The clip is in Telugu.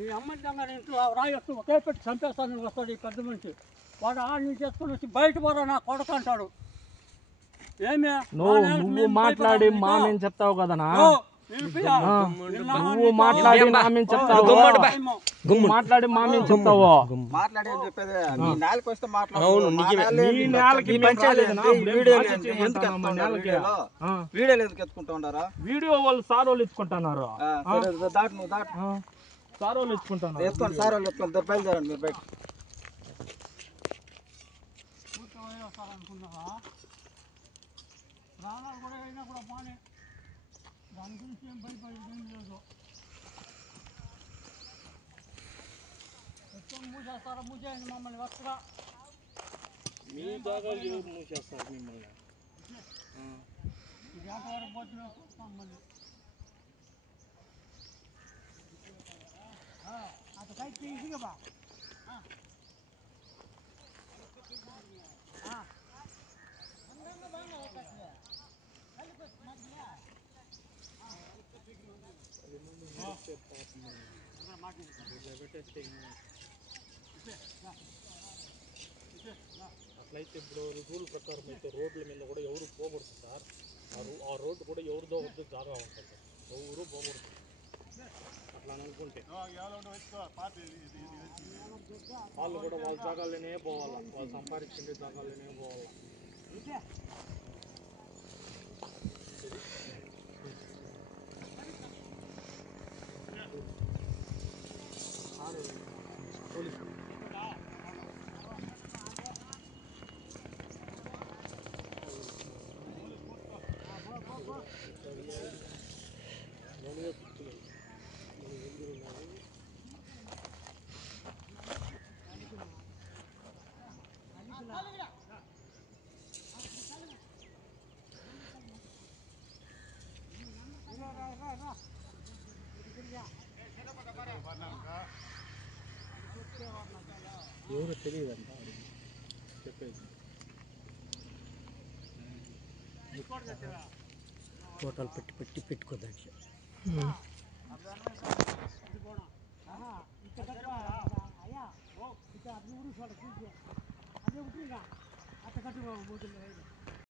ఈ అమ్మంటారు ఇంట్లో రాయొచ్చు ఒకే పెట్టి చంపేస్తాను వస్తాడు ఈ పెద్ద మనిషి. వాడు ఆడిని చేసుకుని వచ్చి బయట పోరా నా కొడక అంటాడు. ఏమే నువ్వు మాట్లాడి మామేం చెప్తావు కదనా? నువ్వు మాట్లాడి మామేం చెప్తావు? మాట్లాడి మామేం చెప్తావు? మాట్లాడి చెప్పేది నీ నేలకి వస్తే మాట్లాడు. వీడియోలు ఎందుకు ఎత్తుకుంటా ఉన్నారా? వీడియో వాళ్ళు సార్ వాళ్ళు ఎత్తుకుంటున్నారు. దాటు నువ్వు దాటు. సార్ వాళ్ళు ఎత్తుకుంటున్నారు. ఎత్తుకోండి సార్ వాళ్ళు ఎత్తుకోండి. బయలుదేరండి మీరు బయట. ప్రాణాలు కూడా అయినా కూడా బాగానే దాని గురించి ఏం భయపడేది ఏం లేదు. ఎత్తుకొని మూసేస్తారా? మూసేయండి మమ్మల్ని వస్తుగా. మీ జాగాలు ఎవరు మూసేస్తారు మిమ్మల్ని? వ్యాపారం పోతున్నా చూస్తాం మళ్ళీ. అటు కైకి ఈజీగా బా. అట్లయితే ఇప్పుడు రూల్ ప్రకారం అయితే రోడ్ల మీద కూడా ఎవరు పోకూడదు సార్. ఆ రోడ్డు కూడా ఎవరిదో వద్దు జాగా ఉంటుంది, ఎవరు పోకూడదు. అట్లా అనుకుంటే వాళ్ళు కూడా వాళ్ళ జాగాల్లోనే పోవాలా, వాళ్ళు సంపాదించే జాగాల్లోనే పోవాలా. ఎవరు తెలియదంట చెప్పేది. ఫోటోలు పెట్టి పెట్టుకోదాంట్లో అదే